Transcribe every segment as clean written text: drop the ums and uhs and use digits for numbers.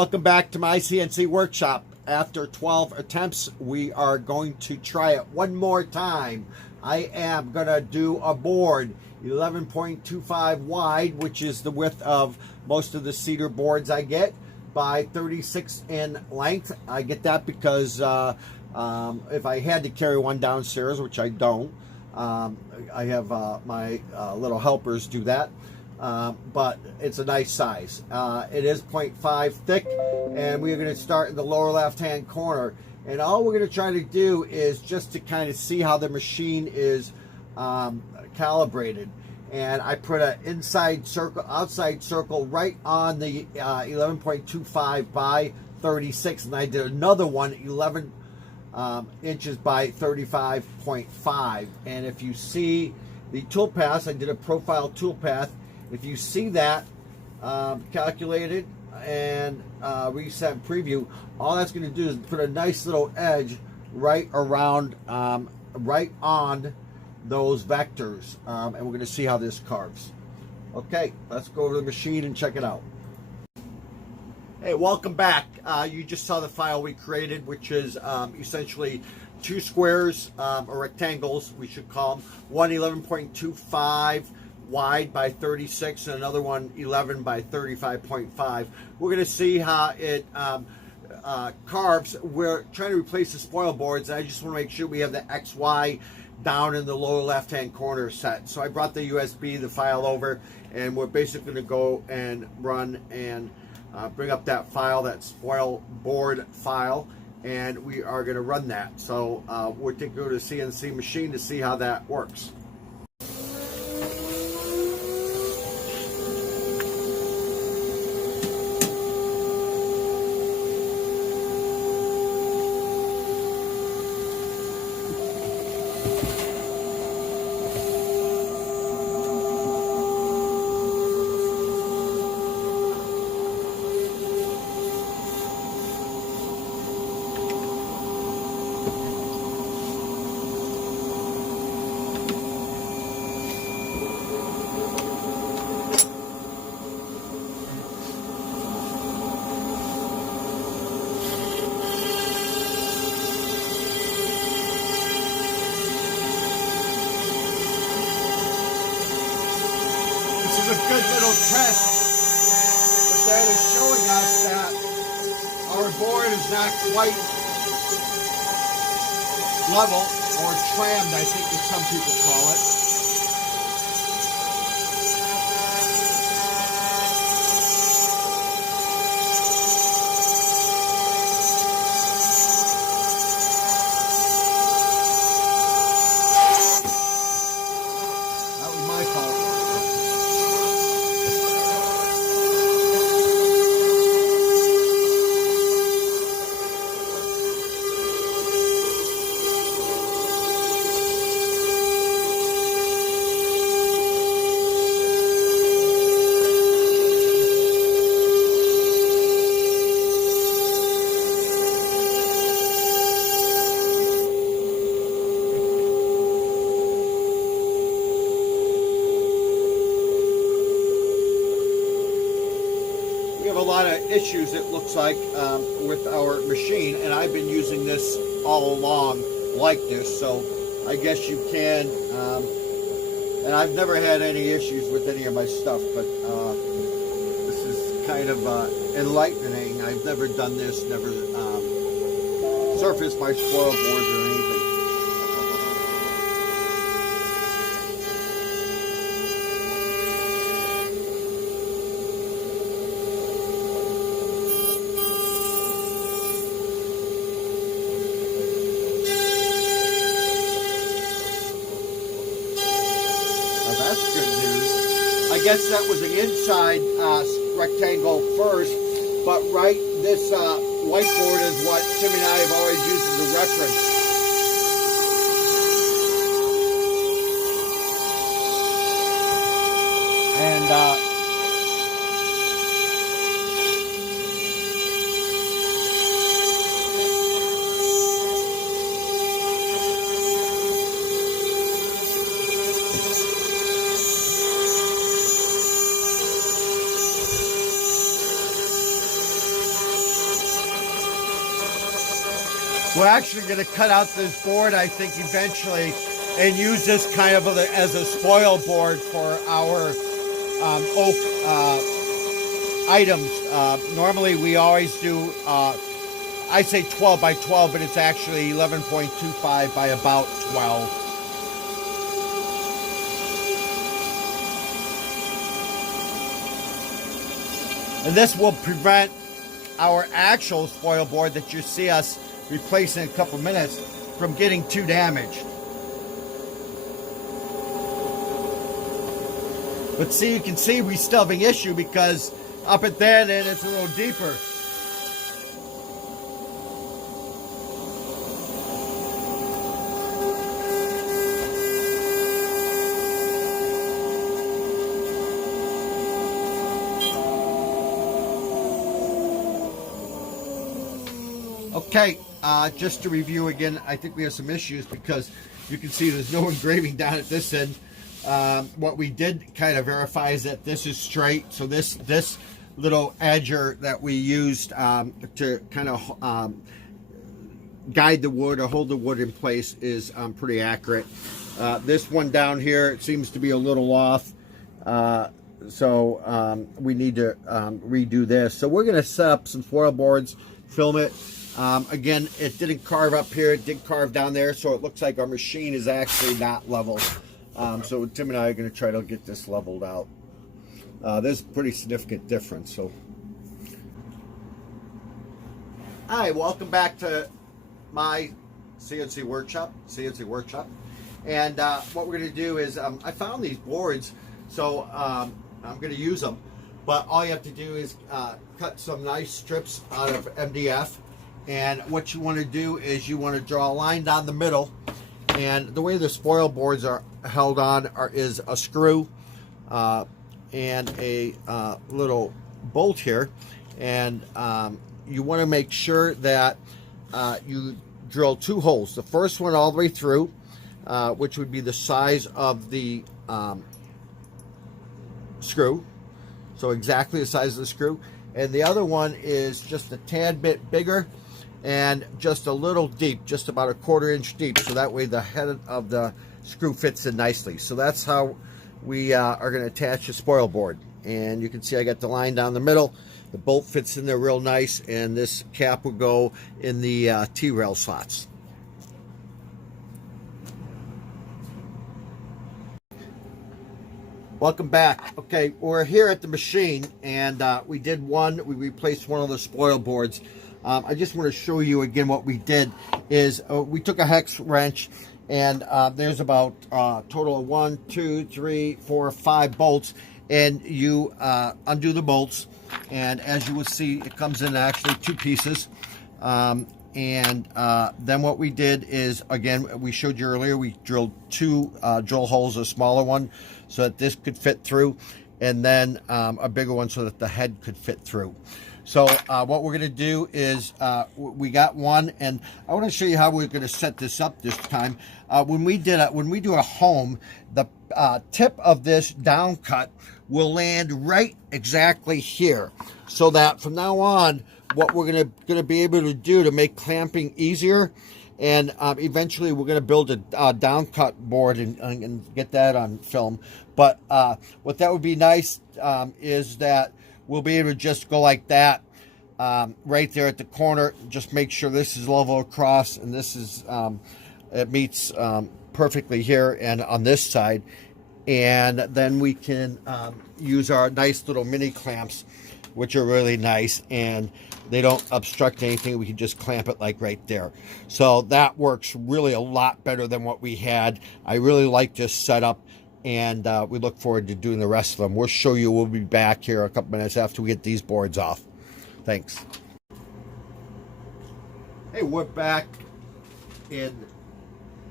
Welcome back to my CNC workshop. After 12 attempts, we are going to try it one more time. I am going to do a board 11.25 wide, which is the width of most of the cedar boards I get, by 36 in length. I get that because if I had to carry one downstairs, which I don't, I have my little helpers do that. But it's a nice size. It is 0.5 thick, and we're going to start in the lower left-hand corner. And all we're going to try to do is just to kind of see how the machine is calibrated. And I put an inside circle, outside circle right on the 11.25 by 36, and I did another one 11 inches by 35.5. And if you see the toolpath, I did a profile toolpath. If you see that calculated and reset and preview, all that's going to do is put a nice little edge right around, right on those vectors, and we're going to see how this carves. Okay, let's go over to the machine and check it out. Hey, welcome back. You just saw the file we created, which is essentially two squares, or rectangles, we should call them. One 11.25 wide by 36 and another one 11 by 35.5. We're going to see how it carves. We're trying to replace the spoil boards. I just want to make sure we have the XY down in the lower left hand corner set. So I brought the USB, the file over, and we're basically going to go and run and bring up that file, that spoil board file, and we are going to run that. So we're going to go to the CNC machine to see how that works. A good little test, but that is showing us that our board is not quite level, or trammed, I think that some people call it. That was my fault. We have a lot of issues, it looks like, with our machine, and I've been using this all along like this, so I guess you can, and I've never had any issues with any of my stuff, but this is kind of enlightening. I've never done this, never surfaced my spoil boards or anything. That's good news. I guess that was the inside rectangle first, but this whiteboard is what Tim and I have always used as a reference. And We're actually going to cut out this board, I think, eventually, and use this kind of as a spoil board for our oak items. Normally, we always do, I say 12 by 12, but it's actually 11.25 by about 12. And this will prevent our actual spoil board that you see us replace in a couple minutes from getting too damaged. But see, you can see we still have an issue because up at that end it's a little deeper. Okay, just to review again, I think we have some issues because you can see there's no engraving down at this end. What we did kind of verify is that this is straight. So this little edger that we used to kind of guide the wood or hold the wood in place is pretty accurate. This one down here, it seems to be a little off. So we need to redo this. So we're going to set up some foil boards, film it. Again, it didn't carve up here, it did carve down there, so it looks like our machine is actually not level. So Tim and I are going to try to get this leveled out. There's a pretty significant difference. So, hi, welcome back to my CNC workshop. And what we're going to do is, I found these boards, so I'm going to use them. But all you have to do is cut some nice strips out of MDF. And what you want to do is you want to draw a line down the middle. And the way the spoil boards are held on is a screw and a little bolt here. And you want to make sure that you drill 2 holes. The first one all the way through, which would be the size of the screw. So exactly the size of the screw. And the other one is just a tad bit bigger and just a little deep, just about a 1/4 inch deep, so that way the head of the screw fits in nicely. So that's how we are going to attach the spoil board. And you can see I got the line down the middle, the bolt fits in there real nice, and this cap will go in the T-rail slots. Welcome back. Okay, we're here at the machine, and we replaced one of the spoil boards. I just want to show you again what we did is we took a hex wrench, and there's about a total of 1, 2, 3, 4, 5 bolts, and you undo the bolts, and as you will see, it comes in actually 2 pieces. And then what we did is, again, we showed you earlier, we drilled 2 drill holes, a smaller one so that this could fit through, and then a bigger one so that the head could fit through. So what we're going to do is we got one, and I want to show you how we're going to set this up this time. When we do a home, the tip of this down cut will land right exactly here, so that from now on, what we're going to be able to do to make clamping easier, and eventually we're going to build a down cut board and get that on film. But what that would be nice is that we'll be able to just go like that right there at the corner. Just make sure this is level across, and this is it meets perfectly here and on this side. And then we can use our nice little mini clamps, which are really nice, and they don't obstruct anything. We can just clamp it like right there. So that works really a lot better than what we had. I really like this setup, and we look forward to doing the rest of them. We'll show you. We'll be back here a couple minutes after we get these boards off. Thanks. Hey, we're back in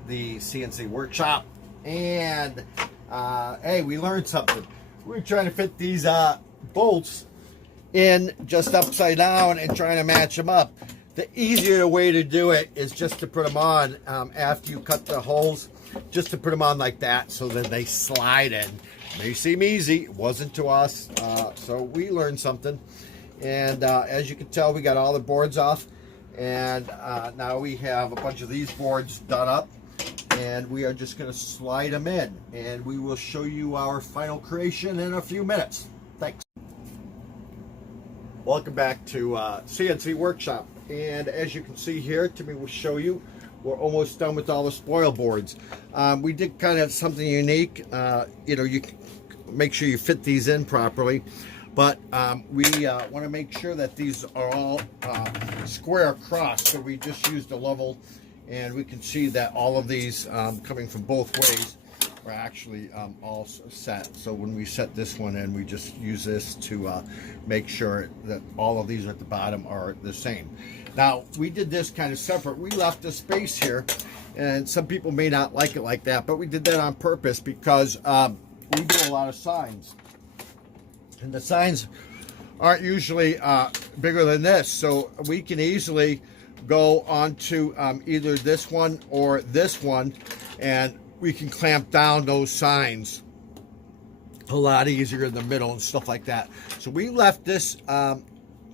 the CNC workshop, and hey, we learned something. We're trying to fit these bolts in just upside down and trying to match them up. The easier way to do it is just to put them on after you cut the holes, just to put them on like that so that they slide in. May seem easy, it wasn't to us, so we learned something. And as you can tell, we got all the boards off. And now we have a bunch of these boards done up, and we are just going to slide them in, and we will show you our final creation in a few minutes. Thanks. Welcome back to CNC Workshop, and as you can see here, Timmy will show you we're almost done with all the spoil boards. We did kind of something unique. You know, you make sure you fit these in properly, but we want to make sure that these are all square across, so we just used a level, and we can see that all of these coming from both ways are actually all set. So when we set this one in, we just use this to make sure that all of these at the bottom are the same. Now, we did this kind of separate. We left a space here, and some people may not like it like that, but we did that on purpose because we do a lot of signs, and the signs aren't usually bigger than this, so we can easily go onto either this one or this one, and we can clamp down those signs a lot easier in the middle and stuff like that. So we left this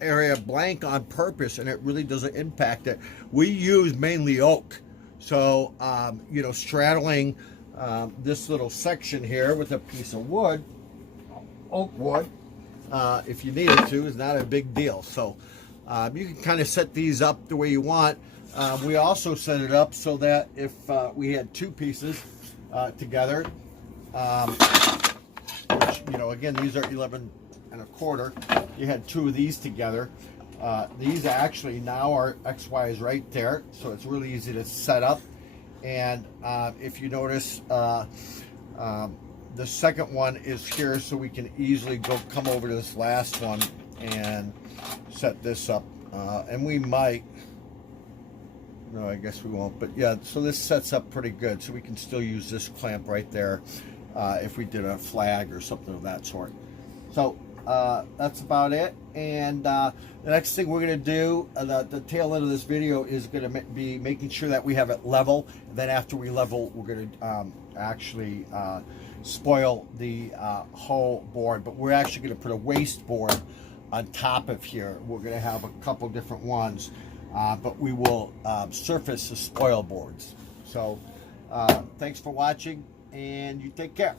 area blank on purpose, and it really doesn't impact it. We use mainly oak, so you know, straddling this little section here with a piece of wood, oak wood, if you needed to, is not a big deal. So you can kind of set these up the way you want. We also set it up so that if we had two pieces together, which, you know, again, these are 11 1/4. You had two of these together. These actually now are XYs right there, so it's really easy to set up. And if you notice, the second one is here, so we can easily come over to this last one and set this up. And we might, no, I guess we won't, but yeah, so this sets up pretty good, so we can still use this clamp right there if we did a flag or something of that sort. So that's about it. And the next thing we're going to do, the tail end of this video, is going to be making sure that we have it level. And then after we level, we're going to actually spoil the whole board. But we're actually going to put a waste board on top of here. We're going to have a couple different ones, but we will surface the spoil boards. So thanks for watching, and you take care.